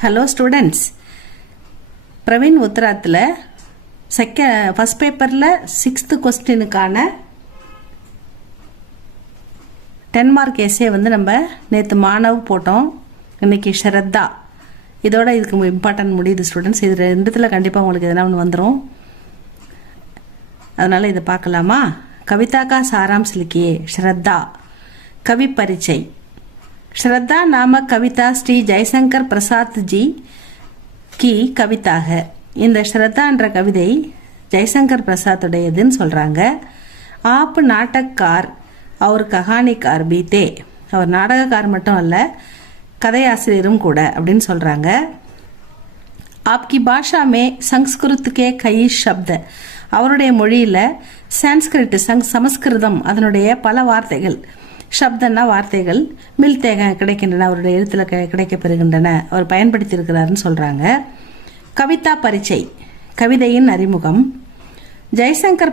Hello students, Praveen உத்தராத்தில் first பேப்பரில் 6th கொஸ்டினுக்கான 10 mark essay நம்ம நேற்று மாணவ் போட்டோம். இன்னைக்கு ஷ்ரத்தா. இதோட இதுக்கு இம்பார்ட்டன்ட் முடியுது ஸ்டூடெண்ட்ஸ். இது ரெண்டுத்தில் கண்டிப்பாக உங்களுக்கு எதனா ஒன்று வந்துடும். அதனால் இதை பார்க்கலாமா? कविता का सारांश लिखिए. श्रद्धा. कवि परिचय. श्रद्धा नामक कविता श्री जयशंकर प्रसाद जी की कविता है. இந்த ஸ்ரத்தான்ற கவிதை ஜெய்சங்கர் பிரசாத்துடையதுன்னு சொல்றாங்க. ஆப் நாடகக்கார் और கஹானிக்கார் भी थे. அவர் நாடகக்கார் மட்டும் அல்ல, கதையாசிரியரும் கூட அப்படின்னு சொல்றாங்க. आपकी भाषा में संस्कृत के कई शब्द. அவருடைய மொழியில சான்ஸ்கிரிட் சமஸ்கிருதம் அதனுடைய பல வார்த்தைகள், சப்தன்னா வார்த்தைகள், மில்தேக கிடைக்கின்றன, அவருடைய எழுத்துல கிடைக்கப்பெறுகின்றன, அவர் பயன்படுத்தி இருக்கிறாருன்னு சொல்றாங்க. கவிதா பரிச்சை. கவிதையின் அறிமுகம். जयशंकर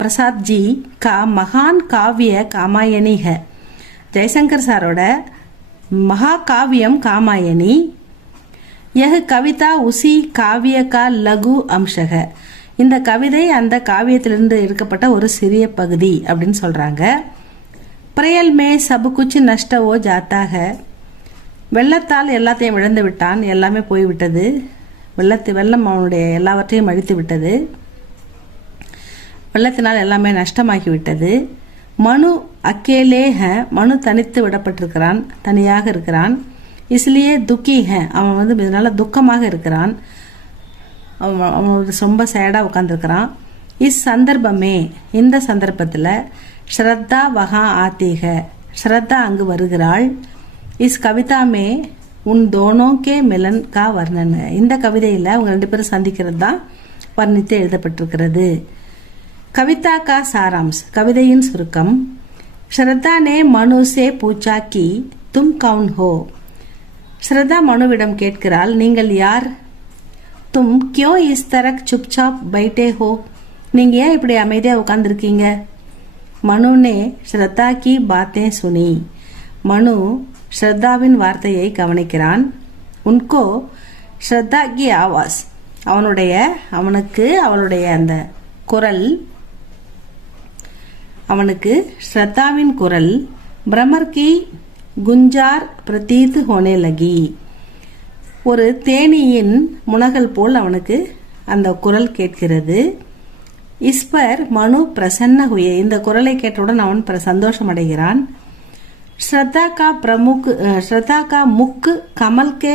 प्रसाद जी का महान काव्य कामायनी है. जयशंकर सारोட महाकाव्यम कामायनी. यह कविता उसी काव्य का लघु अंश है. இந்த கவிதை அந்த காவியத்திலிருந்து எடுக்கப்பட்ட ஒரு சிறிய பகுதி அப்படின்னு சொல்றாங்க. பிரயல் மே சப் குச் நஷ்ட ஓ ஜாத்தா ஹை. வெள்ளத்தால் எல்லாத்தையும் இழந்து விட்டான், எல்லாமே போய்விட்டது. வெள்ளம் அவனுடைய எல்லாவற்றையும் அழித்து விட்டது. வெள்ளத்தினால் எல்லாமே நஷ்டமாகிவிட்டது. மனு அக்கேலே ஹை. மனு தனித்து விடப்பட்டிருக்கிறான், தனியாக இருக்கிறான். இஸ்லியே துக்கி ஹை. அவன் இதனால துக்கமாக இருக்கிறான், அவன் ரொம்ப சேடாக உட்காந்துருக்கிறான். இஸ் சந்தர்ப்பமே. இந்த சந்தர்ப்பத்தில் ஸ்ரத்தா வகா ஆத்தீக. ஸ்ரத்தா அங்கு வருகிறாள். இஸ் கவிதா மே உன் தோனோ கே மிலன் கா வர்ணன். இந்த கவிதையில் அவங்க ரெண்டு பேரும் சந்திக்கிறது தான் வர்ணித்து எழுதப்பட்டிருக்கிறது. கவிதா கா சாராம்ஸ். கவிதையின் சுருக்கம். ஸ்ரத்தா நே மனு சே பூச்சா கி தும் கவுன் ஹோ. ஸ்ரத்தா மனுவிடம் கேட்கிறாள், நீங்கள் யார்? தும் கியோ இஸ் தரக் சுப்சாப் பைட்டே ஹோ. நீங்க ஏன் இப்படி அமைதியா உட்கார்ந்துருக்கீங்க? மனுனே ஸ்ரத்தா கி பாத்தே சுனி. மனு ஸ்ரத்தாவின் வார்த்தையை கவனிக்கிறான். உன்கோ ஸ்ரத்தா கி ஆவாஸ். அவனுக்கு அவளுடைய அந்த குரல், அவனுக்கு ஸ்ரத்தாவின் குரல் பிரமர் கி குஞ்சார் பிரதீத் ஹோனே லகி. ஒரு தேனியின் முனகல் போல் அவனுக்கு அந்த குரல் கேட்கிறது. இஸ்பர் மனு பிரசன்ன ஹுயே. இந்த குரலை கேட்டவுடன் அவன் சந்தோஷம் அடைகிறான். ஸ்ரத்தா கா முக் கமல் கே